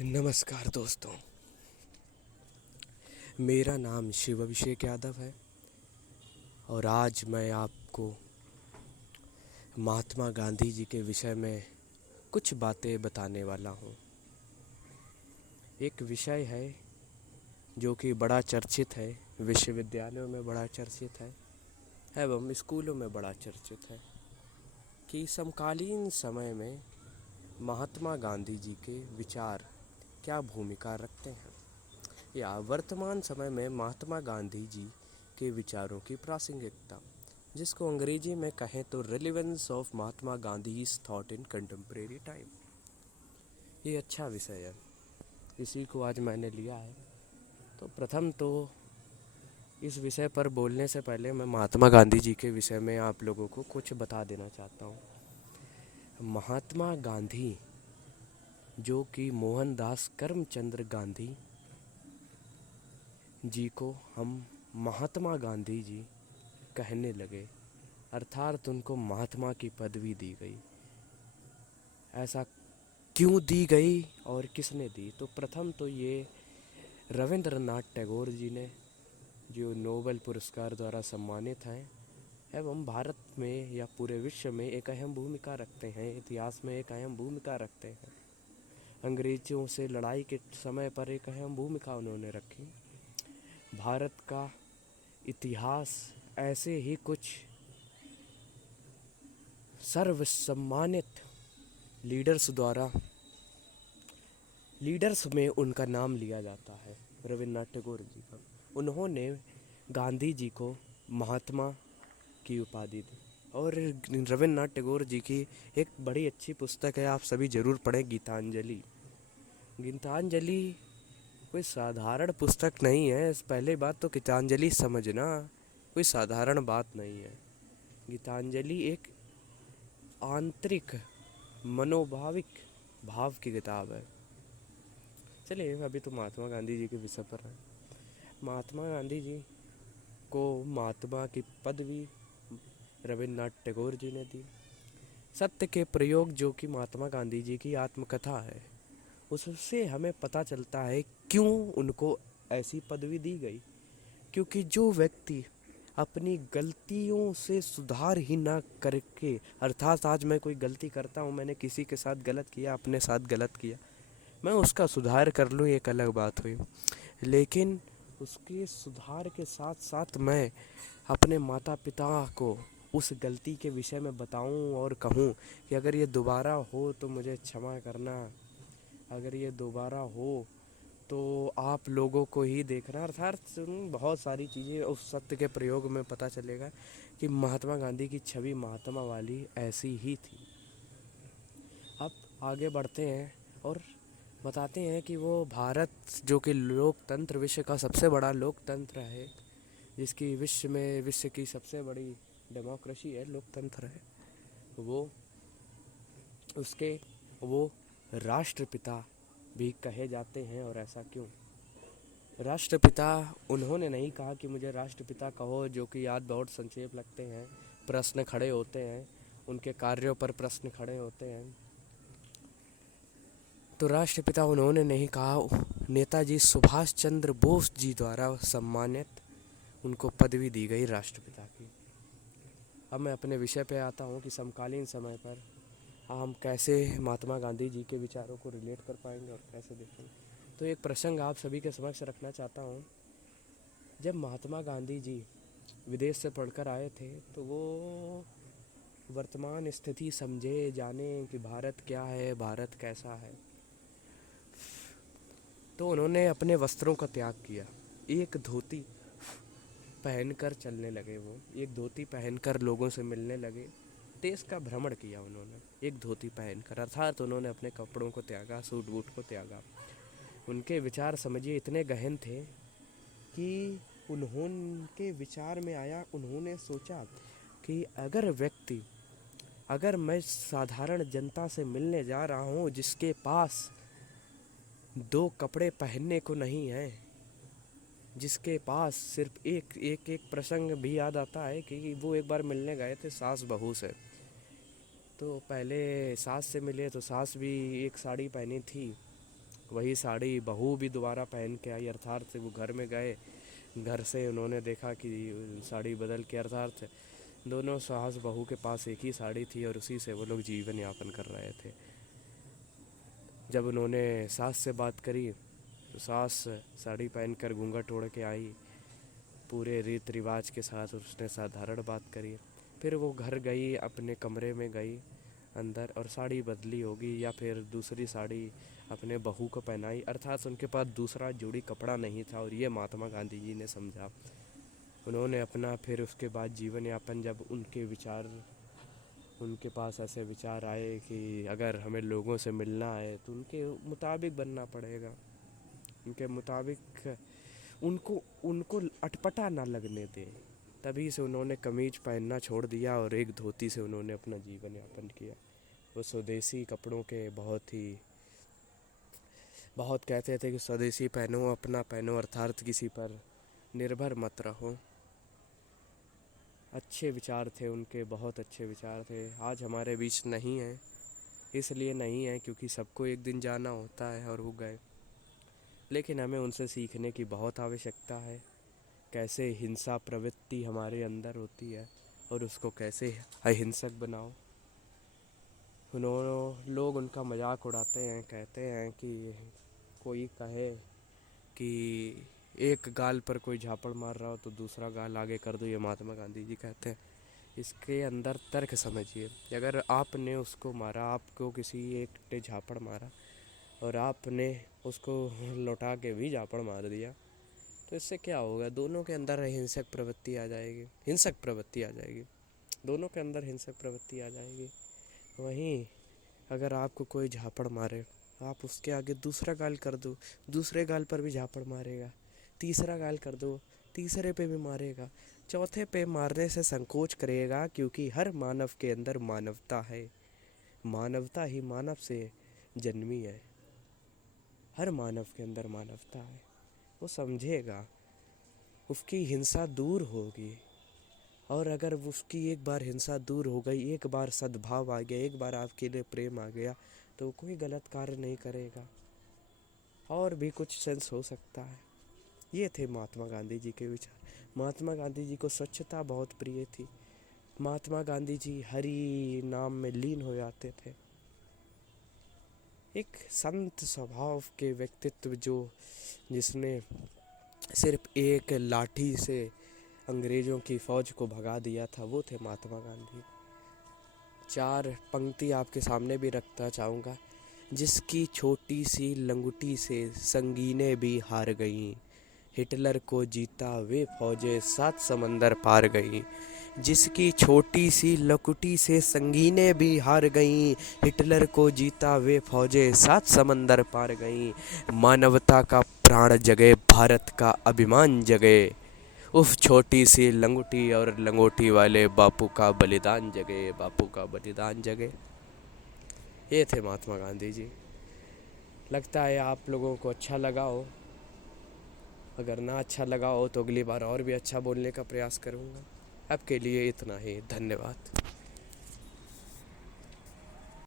नमस्कार दोस्तों। मेरा नाम शिव अभिषेक यादव है और आज मैं आपको महात्मा गांधी जी के विषय में कुछ बातें बताने वाला हूँ। एक विषय है जो कि बड़ा चर्चित है, विश्वविद्यालयों में बड़ा चर्चित है एवं स्कूलों में बड़ा चर्चित है कि समकालीन समय में महात्मा गांधी जी के विचार क्या भूमिका रखते हैं, या वर्तमान समय में महात्मा गांधी जी के विचारों की प्रासंगिकता, जिसको अंग्रेजी में कहें तो relevance of Mahatma Gandhi's thought in contemporary time. ये अच्छा विषय है, इसी को आज मैंने लिया है। तो प्रथम तो इस विषय पर बोलने से पहले मैं महात्मा गांधी जी के विषय में आप लोगों को कुछ बता देना चाहता हूँ। महात्मा गांधी जो कि मोहनदास करमचंद गांधी जी को हम महात्मा गांधी जी कहने लगे, अर्थात उनको महात्मा की पदवी दी गई। ऐसा क्यों दी गई और किसने दी? तो प्रथम तो ये रविंद्रनाथ टैगोर जी ने, जो नोबेल पुरस्कार द्वारा सम्मानित हैं एवं भारत में या पूरे विश्व में एक अहम भूमिका रखते हैं, इतिहास में एक अहम भूमिका रखते हैं। अंग्रेज़ों से लड़ाई के समय पर एक अहम भूमिका उन्होंने रखी। भारत का इतिहास ऐसे ही कुछ सर्वसम्मानित लीडर्स में उनका नाम लिया जाता है, रविन्द्रनाथ टैगोर जी का। उन्होंने गांधी जी को महात्मा की उपाधि दी। और रविन्द्रनाथ टैगोर जी की एक बड़ी अच्छी पुस्तक है, आप सभी ज़रूर पढ़ें, गीतांजलि। गीतांजलि कोई साधारण पुस्तक नहीं है। पहले बात तो गीतांजलि समझना कोई साधारण बात नहीं है। गीतांजलि एक आंतरिक मनोभाविक भाव की किताब है। चलिए, अभी तो महात्मा गांधी जी के विषय पर है। महात्मा गांधी जी को महात्मा की पदवी रविन्द्रनाथ टैगोर जी ने दी। सत्य के प्रयोग, जो कि महात्मा गांधी जी की आत्मकथा है, उससे हमें पता चलता है क्यों उनको ऐसी पदवी दी गई। क्योंकि जो व्यक्ति अपनी गलतियों से सुधार ही ना करके, अर्थात आज मैं कोई गलती करता हूँ, मैंने किसी के साथ गलत किया, अपने साथ गलत किया, मैं उसका सुधार कर लूँ, एक अलग बात हुई। लेकिन उसके सुधार के साथ साथ मैं अपने माता पिता को उस गलती के विषय में बताऊं और कहूं कि अगर ये दोबारा हो तो मुझे क्षमा करना, अगर ये दोबारा हो तो आप लोगों को ही देखना। अर्थात बहुत सारी चीज़ें उस सत्य के प्रयोग में पता चलेगा कि महात्मा गांधी की छवि महात्मा वाली ऐसी ही थी। अब आगे बढ़ते हैं और बताते हैं कि वो भारत, जो कि लोकतंत्र, विश्व का सबसे बड़ा लोकतंत्र है, जिसकी विश्व की सबसे बड़ी डेमोक्रेसी है, लोकतंत्र है, वो राष्ट्रपिता भी कहे जाते हैं। और ऐसा क्यों? राष्ट्रपिता उन्होंने नहीं कहा कि मुझे राष्ट्रपिता कहो, जो कि याद बहुत संक्षेप लगते हैं, प्रश्न खड़े होते हैं, उनके कार्यों पर प्रश्न खड़े होते हैं। तो राष्ट्रपिता उन्होंने नहीं कहा, नेताजी सुभाष चंद्र बोस जी द्वारा सम्मानित उनको पदवी दी गई राष्ट्रपिता की। अब मैं अपने विषय पे आता हूँ कि समकालीन समय पर हम कैसे महात्मा गांधी जी के विचारों को रिलेट कर पाएंगे और कैसे देखेंगे। तो एक प्रसंग आप सभी के समक्ष रखना चाहता हूँ। जब महात्मा गांधी जी विदेश से पढ़कर आए थे तो वो वर्तमान स्थिति समझे, जाने कि भारत क्या है, भारत कैसा है। तो उन्होंने अपने वस्त्रों का त्याग किया, एक धोती पहनकर चलने लगे। वो एक धोती पहनकर लोगों से मिलने लगे, देश का भ्रमण किया उन्होंने एक धोती पहनकर। अर्थात उन्होंने अपने कपड़ों को त्यागा, सूट बूट को त्यागा। उनके विचार समझिए इतने गहन थे कि उन्होंने विचार में आया, उन्होंने सोचा कि अगर मैं साधारण जनता से मिलने जा रहा हूँ जिसके पास दो कपड़े पहनने को नहीं है, जिसके पास सिर्फ एक प्रसंग भी याद आता है कि वो एक बार मिलने गए थे सास बहू से। तो पहले सास से मिले तो सास भी एक साड़ी पहनी थी वही साड़ी बहू भी दोबारा पहन के आई, अर्थात से वो घर में गए, घर से उन्होंने देखा कि साड़ी बदल के, अर्थात दोनों सास बहू के पास एक ही साड़ी थी और उसी से वो लोग जीवन यापन कर रहे थे। जब उन्होंने सास से बात करी तो सास साड़ी पहनकर घूंघट ओढ़ के आई, पूरे रीत रिवाज के साथ उसने साधारण बात करी। फिर वो घर गई, अपने कमरे में गई अंदर और साड़ी बदली होगी या फिर दूसरी साड़ी अपने बहू को पहनाई, अर्थात उनके पास दूसरा जोड़ी कपड़ा नहीं था। और ये महात्मा गांधी जी ने समझा। उन्होंने अपना फिर उसके बाद जीवन यापन, जब उनके पास ऐसे विचार आए कि अगर हमें लोगों से मिलना है तो उनके मुताबिक बनना पड़ेगा, उनके मुताबिक उनको उनको अटपटा ना लगने दें। तभी से उन्होंने कमीज पहनना छोड़ दिया और एक धोती से उन्होंने अपना जीवन यापन किया। वो स्वदेशी कपड़ों के बहुत कहते थे कि स्वदेशी पहनो, अपना पहनो, अर्थात किसी पर निर्भर मत रहो। अच्छे विचार थे उनके, बहुत अच्छे विचार थे। आज हमारे बीच नहीं है, इसलिए नहीं है क्योंकि सबको एक दिन जाना होता है और वो गए। लेकिन हमें उनसे सीखने की बहुत आवश्यकता है, कैसे हिंसा प्रवृत्ति हमारे अंदर होती है और उसको कैसे अहिंसक बनाओ। लोग उनका मजाक उड़ाते हैं, कहते हैं कि कोई कहे कि एक गाल पर कोई झापड़ मार रहा हो तो दूसरा गाल आगे कर दो, ये महात्मा गांधी जी कहते हैं। इसके अंदर तर्क समझिए। अगर आपने उसको मारा, आपको किसी एक ने झापड़ मारा और आपने उसको लौटा के भी झापड़ मार दिया, तो इससे क्या होगा? दोनों के अंदर हिंसक प्रवृत्ति आ जाएगी, दोनों के अंदर हिंसक प्रवृत्ति आ जाएगी। वहीं अगर आपको कोई झापड़ मारे, आप उसके आगे दूसरा गाल कर दो, दूसरे गाल पर भी झापड़ मारेगा, तीसरा गाल कर दो, तीसरे पे भी मारेगा, चौथे पे मारने से संकोच करेगा, क्योंकि हर मानव के अंदर मानवता है, मानवता ही मानव से जन्मी है। हर मानव के अंदर मानवता है, वो समझेगा, उसकी हिंसा दूर होगी। और अगर उसकी एक बार हिंसा दूर हो गई, एक बार सद्भाव आ गया, एक बार आपके लिए प्रेम आ गया, तो कोई गलत कार्य नहीं करेगा और भी कुछ सेंस हो सकता है। ये थे महात्मा गांधी जी के विचार। महात्मा गांधी जी को स्वच्छता बहुत प्रिय थी। महात्मा गांधी जी हरि नाम में लीन हो जाते थे। एक संत स्वभाव के व्यक्तित्व जिसने सिर्फ एक लाठी से अंग्रेज़ों की फ़ौज को भगा दिया था, वो थे महात्मा गांधी। 4 पंक्ति आपके सामने भी रखना चाहूँगा। जिसकी छोटी सी लंगुटी से संगीनें भी हार गईं, हिटलर को जीता वे फ़ौजें 7 समंदर पार गईं। जिसकी छोटी सी लकुटी से संगीनें भी हार गईं, हिटलर को जीता वे फ़ौजें 7 समंदर पार गईं। मानवता का प्राण जगे, भारत का अभिमान जगे, उफ छोटी सी लंगोटी और लंगोटी वाले बापू का बलिदान जगे, बापू का बलिदान जगे। ये थे महात्मा गांधी जी। लगता है आप लोगों को अच्छा लगा हो। अगर ना अच्छा लगा हो तो अगली बार और भी अच्छा बोलने का प्रयास करूँगा। अब के लिए इतना ही, धन्यवाद।